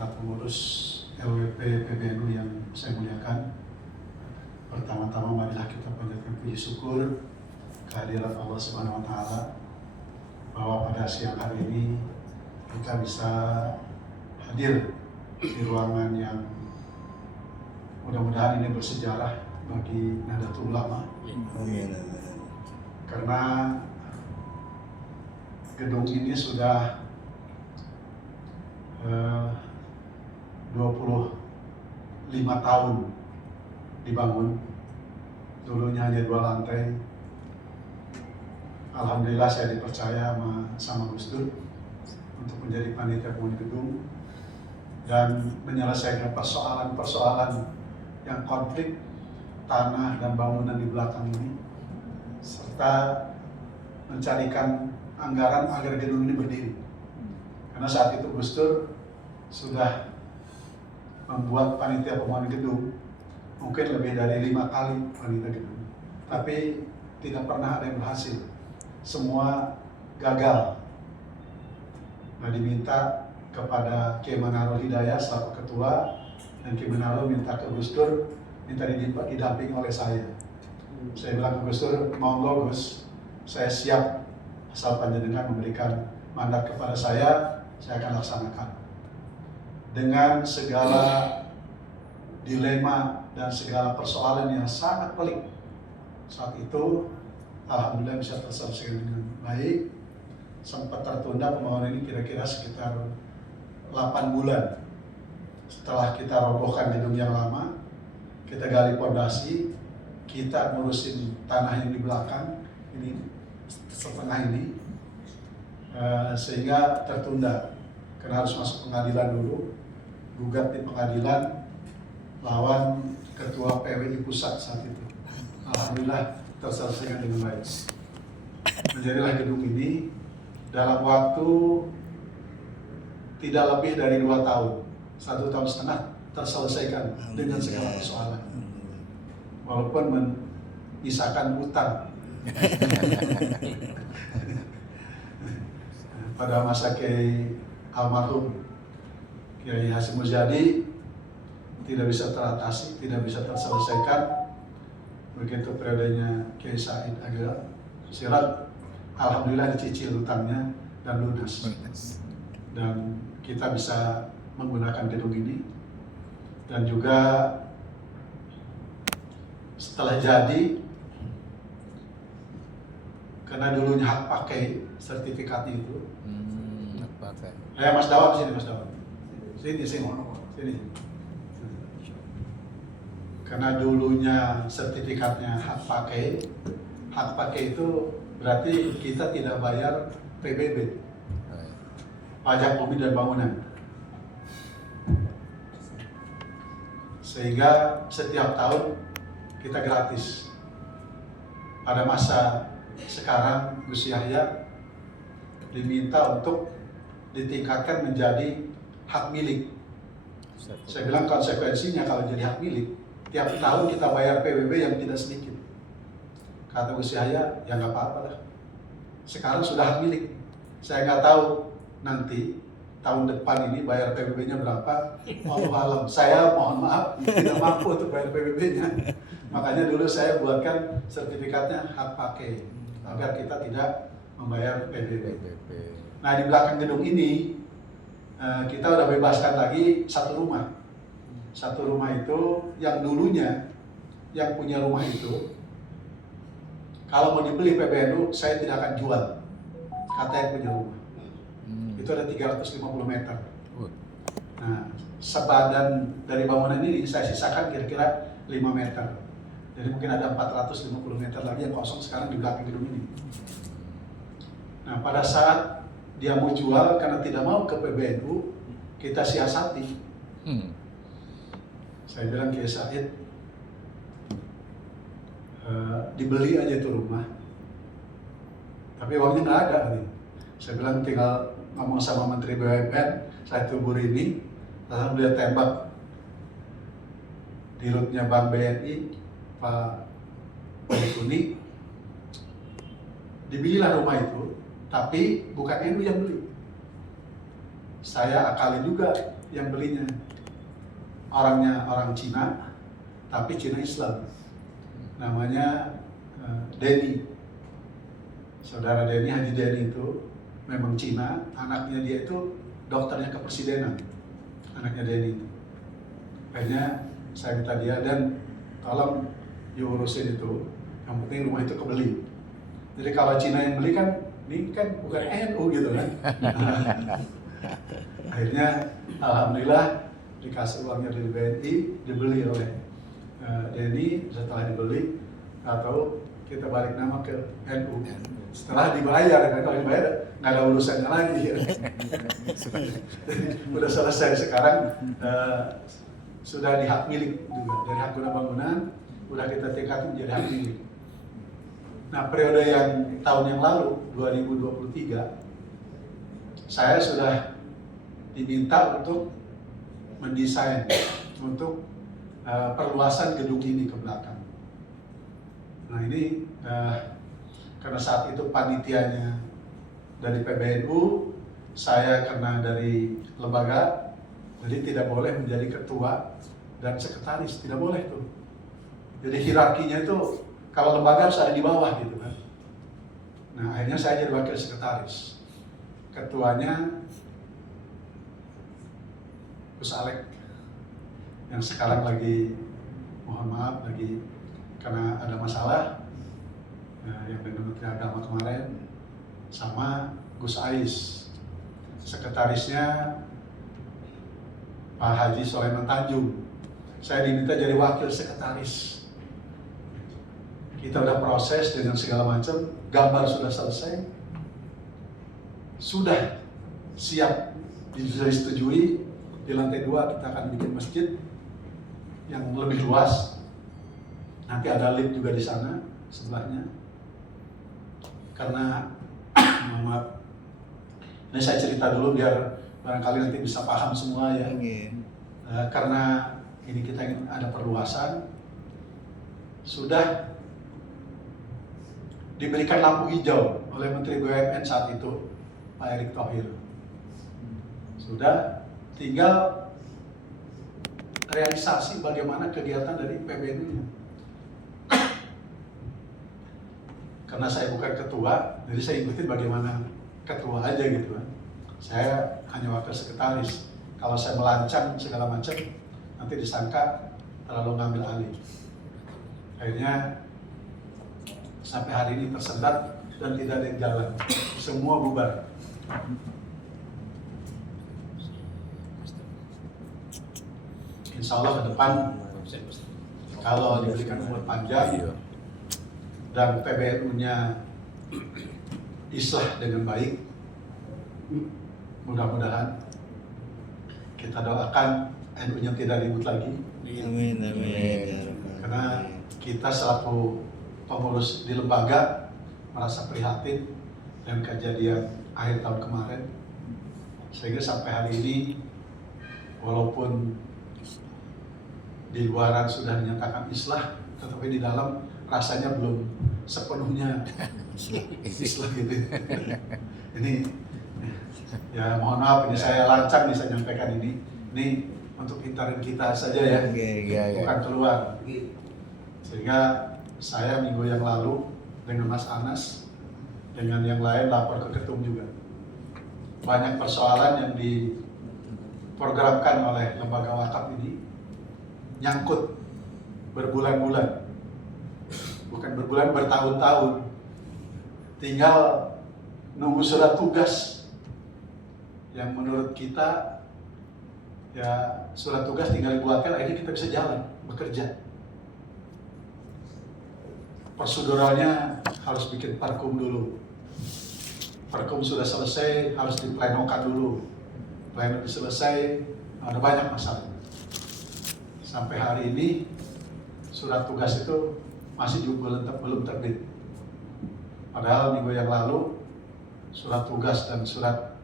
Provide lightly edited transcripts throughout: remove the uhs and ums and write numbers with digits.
serta pengurus LWP PBNU yang saya muliakan. Pertama-tama marilah kita panjatkan puji syukur kehadirat Allah Subhanahu wa Ta'ala bahwa pada siang hari ini kita bisa hadir di ruangan yang mudah-mudahan ini bersejarah bagi Nahdlatul Ulama. Karena gedung ini sudah 25 tahun dibangun. Dulunya hanya 2 lantai. Alhamdulillah saya dipercaya sama Gus Dur untuk menjadi panitia pembangunan gedung dan menyelesaikan persoalan-persoalan yang konflik tanah dan bangunan di belakang ini, serta mencarikan anggaran agar gedung ini berdiri. Karena saat itu Gus Dur sudah membuat panitia pembangunan gedung mungkin lebih dari 5 kali panitia gedung, tapi tidak pernah ada yang berhasil, semua gagal. Nah, diminta kepada Kiai Manarul Hidayah selaku ketua, dan Kiai Manarul minta ke Gus Dur, minta didampingi oleh saya. Saya bilang ke Gus Dur, monggo Gus, saya siap asal panjenengan memberikan mandat kepada saya akan laksanakan. Dengan segala dilema dan segala persoalan yang sangat pelik saat itu, alhamdulillah bisa terselesaikan dengan baik. Sempat tertunda pembangunan ini kira-kira sekitar 8 bulan. Setelah kita robohkan gedung yang lama, kita gali fondasi, kita ngurusin tanah yang di belakang ini, setengah ini, sehingga tertunda karena harus masuk pengadilan dulu, gugat di pengadilan lawan ketua PWI pusat saat itu. Alhamdulillah terselesaikan dengan baik. Menjadilah gedung ini dalam waktu tidak lebih dari 2 tahun, 1,5 tahun terselesaikan dengan segala persoalan. Walaupun menyisakan utang. Pada masa Kiai almarhum Kiai Hasyim Muzadi tidak bisa teratasi, tidak bisa terselesaikan. Begitu periodenya Kiai Said Agil Siraj, alhamdulillah dicicil utangnya dan lunas. Dan kita bisa menggunakan gedung ini. Dan juga setelah jadi, karena dulunya hak pakai sertifikatnya itu. Hak pakai. Mas Dawam sini, Mas Dawam. Sini. Karena dulunya sertifikatnya hak pakai itu berarti kita tidak bayar PBB, pajak bumi dan bangunan. Sehingga setiap tahun kita gratis. Pada masa sekarang Gus Yahya diminta untuk ditingkatkan menjadi hak milik. Saya bilang konsekuensinya kalau jadi hak milik, tiap tahun kita bayar PBB yang tidak sedikit. Kata Gus Yahya, ya nggak apa-apa lah. Sekarang sudah hak milik. Saya nggak tahu nanti tahun depan ini bayar PBB-nya berapa. Wallahu alam. Saya mohon maaf tidak mampu untuk bayar PBB-nya. Makanya dulu saya buatkan sertifikatnya hak pakai agar kita tidak membayar PBB. Nah, di belakang gedung ini kita udah bebaskan lagi 1 rumah. 1 rumah itu yang dulunya yang punya rumah itu, kalau mau dibeli PBNU saya tidak akan jual, kata yang punya rumah. Itu ada 350 meter. Nah, sebadan dari bangunan ini saya sisakan kira-kira 5 meter. Jadi mungkin ada 450 meter lagi yang kosong sekarang di belakang gedung ini. Nah, pada saat dia mau jual karena tidak mau ke PBNU, kita siasati. Saya bilang ke Said, dibeli aja itu rumah, tapi uangnya nggak ada. Saya bilang tinggal ngomong sama Menteri BUMN, saya tubur ini, lalu dia tembak dirutnya Bank BNI, Pak Kuni, dibelilah rumah itu, tapi bukan NU yang beli. Saya akali juga yang belinya orangnya orang Cina, tapi Cina Islam. Namanya Denny. Saudara Denny, Haji Denny itu memang Cina, anaknya dia itu dokternya kepresidenan, anaknya Denny itu. Akhirnya saya minta dia, dan tolong diurusin itu, yang penting rumah itu kebeli. Jadi kalau Cina yang beli kan, ini kan bukan NU gitu kan. Akhirnya alhamdulillah dikasih uangnya dari BNI, dibeli oleh Denny. Setelah dibeli, atau kita balik nama ke NU. Setelah dibayar, kan kalau dibayar nggak ada urusannya lagi. Udah selesai sekarang, sudah di hak milik juga, dari hak guna bangunan udah kita tingkat menjadi hak milik. Nah, periode yang tahun yang lalu 2023 saya sudah diminta untuk mendesain untuk perluasan gedung ini ke belakang. Nah ini karena saat itu panitianya dari PBNU, saya karena dari lembaga, jadi tidak boleh menjadi ketua dan sekretaris, tidak boleh tuh. Jadi hierarkinya itu kalau lembaga harus ada di bawah gitu kan. Nah akhirnya saya jadi wakil sekretaris. Ketuanya Gus Alek, yang sekarang lagi, mohon maaf, lagi karena ada masalah yang dengan Menteri Agama kemarin, sama Gus Ais. Sekretarisnya Pak Haji Soleman Tanjung. Saya diminta jadi wakil sekretaris. Kita udah proses dengan segala macam, gambar sudah selesai, sudah siap disetujui. Di lantai 2 kita akan bikin masjid yang lebih luas. Nanti ada lift juga di sana sebelahnya. Karena maaf, ini saya cerita dulu biar barangkali nanti bisa paham semua ya. Karena ini kita ingin ada perluasan, sudah diberikan lampu hijau oleh Menteri BUMN saat itu, Pak Erick Thohir. Sudah, tinggal realisasi bagaimana kegiatan dari PBNU-nya. Karena saya bukan ketua, jadi saya ikutin bagaimana ketua aja gitu kan. Saya hanya wakil sekretaris. Kalau saya melancang segala macam, nanti disangka terlalu ngambil alih. Akhirnya sampai hari ini tersendat dan tidak ada yang jalan. Semua bubar. Insya Allah ke depan, kalau diberikan umur panjang dan PBNU-nya islah dengan baik, mudah-mudahan kita doakan NU-nya tidak ribut lagi. Amin, amin. Karena kita selaku pengurus di lembaga merasa prihatin dengan kejadian akhir tahun kemarin, sehingga sampai hari ini walaupun di luaran sudah dinyatakan islah, tetapi di dalam rasanya belum sepenuhnya islah gitu. Ini ya mohon maaf, ini saya lancang nih saya nyampaikan ini untuk intern kita saja ya, bukan keluar. Sehingga saya minggu yang lalu dengan Mas Anas, dengan yang lain lapor ke Ketum juga. Banyak persoalan yang diprogramkan oleh lembaga wakaf ini nyangkut berbulan-bulan, bukan berbulan, bertahun-tahun. Tinggal nunggu surat tugas yang menurut kita ya surat tugas tinggal dibuatkan, akhirnya kita bisa jalan bekerja. Proseduralnya harus bikin parkum dulu. Parkum sudah selesai, harus diplenokan dulu. Pleno selesai, ada banyak masalah. Sampai hari ini surat tugas itu masih juga belum terbit. Padahal minggu yang lalu surat tugas dan surat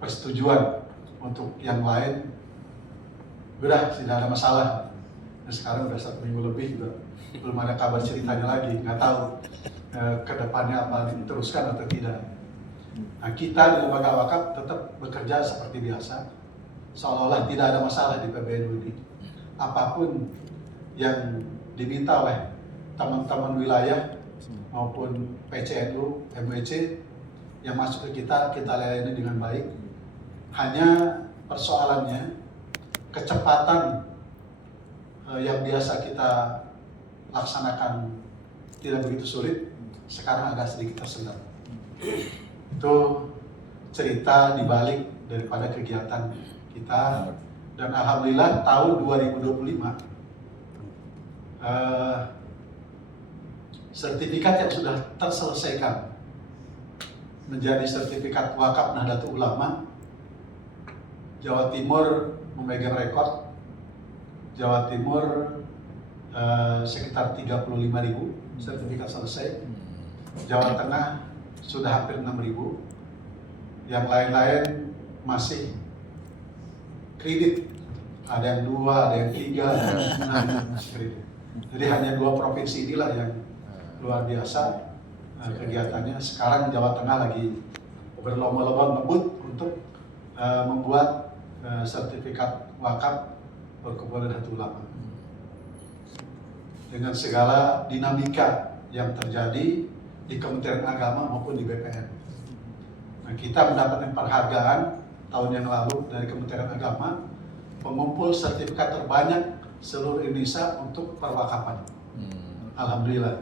persetujuan untuk yang lain udah tidak ada masalah. Nah, sekarang udah 1 minggu lebih juga belum ada kabar ceritanya lagi, nggak tahu ke depannya apa diteruskan atau tidak. Nah, kita di lembaga wakaf tetap bekerja seperti biasa seolah-olah tidak ada masalah di PBNU ini. Apapun yang diminta oleh teman-teman wilayah maupun PCNU, MWC yang masuk ke kita layani dengan baik. Hanya persoalannya kecepatan yang biasa kita laksanakan tidak begitu sulit, sekarang agak sedikit tersendat. Itu cerita dibalik daripada kegiatan kita. Dan alhamdulillah tahun 2025 sertifikat yang sudah terselesaikan menjadi sertifikat wakaf Nahdlatul Ulama. Jawa Timur memegang rekor. Jawa Timur sekitar 35.000 sertifikat selesai. Jawa Tengah sudah hampir 6.000. Yang lain-lain masih kredit. Ada yang 2, ada yang 3, ada yang 6 kredit. Jadi hanya 2 provinsi inilah yang luar biasa kegiatannya. Sekarang Jawa Tengah lagi berlomba-lomba ngebut untuk membuat sertifikat wakaf perkumpulan Nahdlatul Ulama. Dengan segala dinamika yang terjadi di Kementerian Agama maupun di BPN. Nah, kita mendapatkan penghargaan tahun yang lalu dari Kementerian Agama, pengumpul sertifikat terbanyak seluruh Indonesia untuk perwakafan. Alhamdulillah.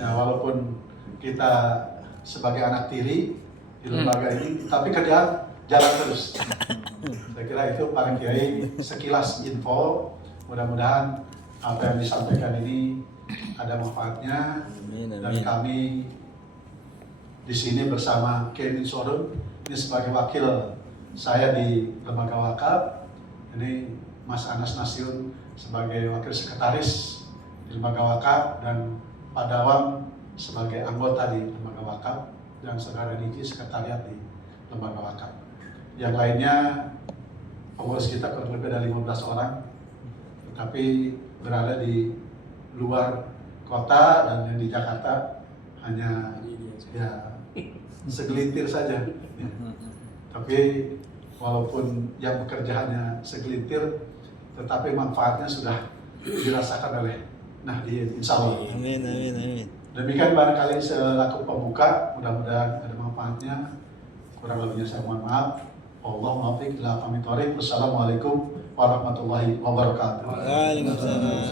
Nah, walaupun kita sebagai anak tiri di lembaga ini, tapi kerjaan jalan terus. Saya kira itu Pak Kiai sekilas info. Mudah-mudahan apa yang disampaikan ini ada manfaatnya. Dan kami di sini bersama Kiai Sorun ini sebagai wakil saya di lembaga wakaf. Ini Mas Anas Nasiun sebagai wakil sekretaris di lembaga wakaf dan Pak Dawang sebagai anggota di lembaga wakaf dan Saudara Niji sekretariat di lembaga wakaf. Yang lainnya pengurus kita kurang lebih dari 15 orang, tetapi berada di luar kota dan yang di Jakarta hanya ya segelintir saja. Ya. Tapi walaupun yang bekerja hanya segelintir, tetapi manfaatnya sudah dirasakan oleh Nahdien, insya Allah. Amin, amin, amin. Demikian barangkali selaku pembuka, mudah-mudahan ada manfaatnya. Kurang lebihnya saya mohon maaf. Allahumma muwaffiq ila aqwamit thoriq. Wassalamualaikum warahmatullahi wabarakatuh. Waalaikumsalam.